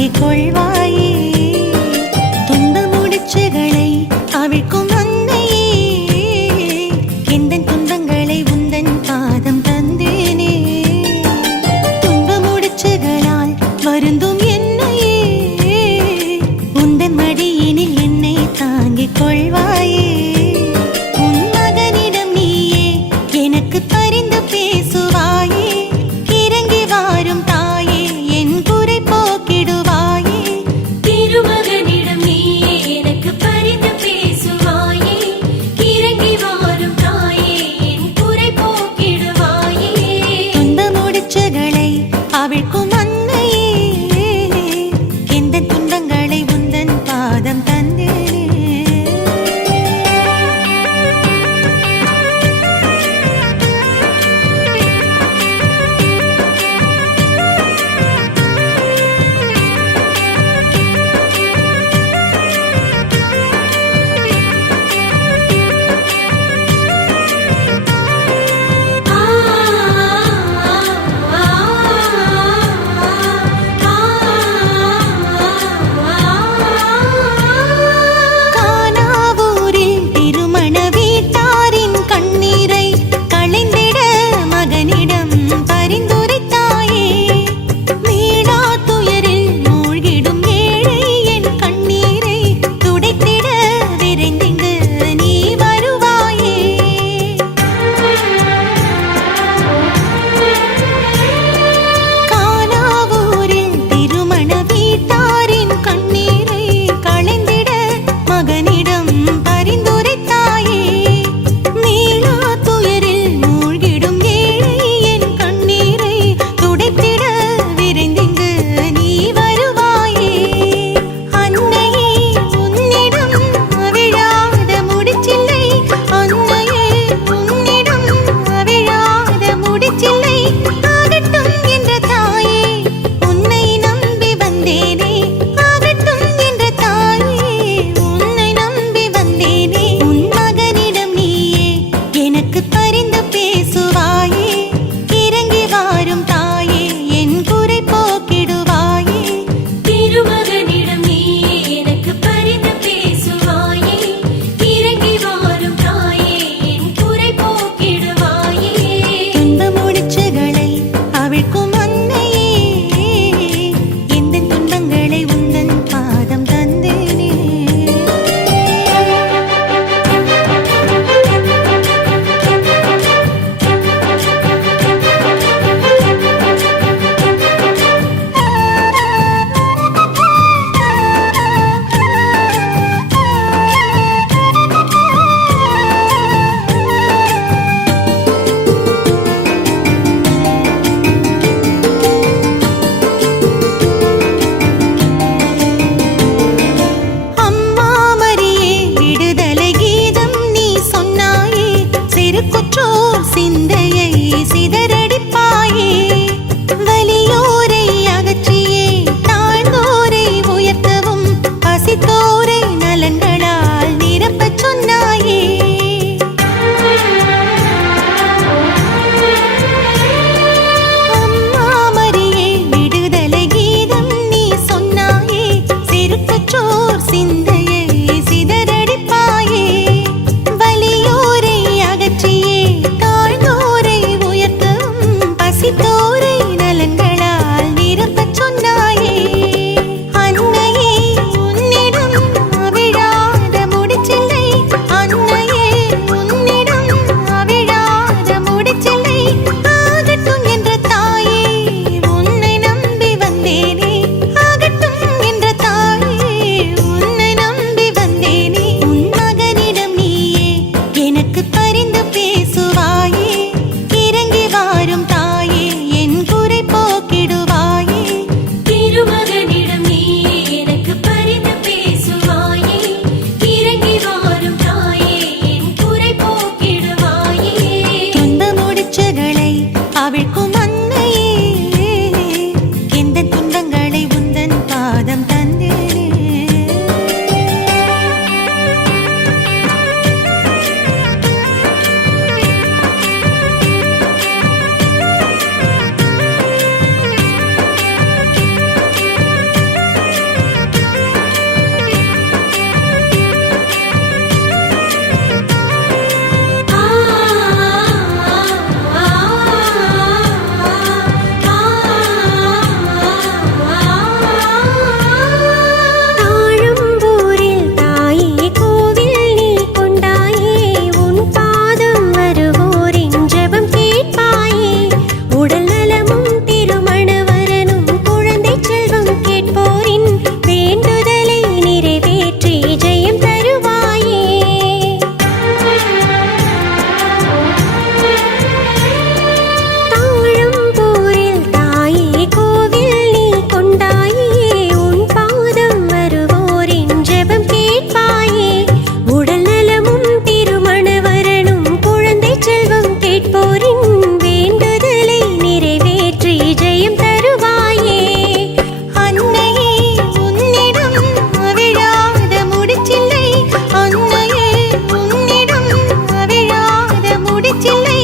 你归来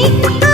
Thank you.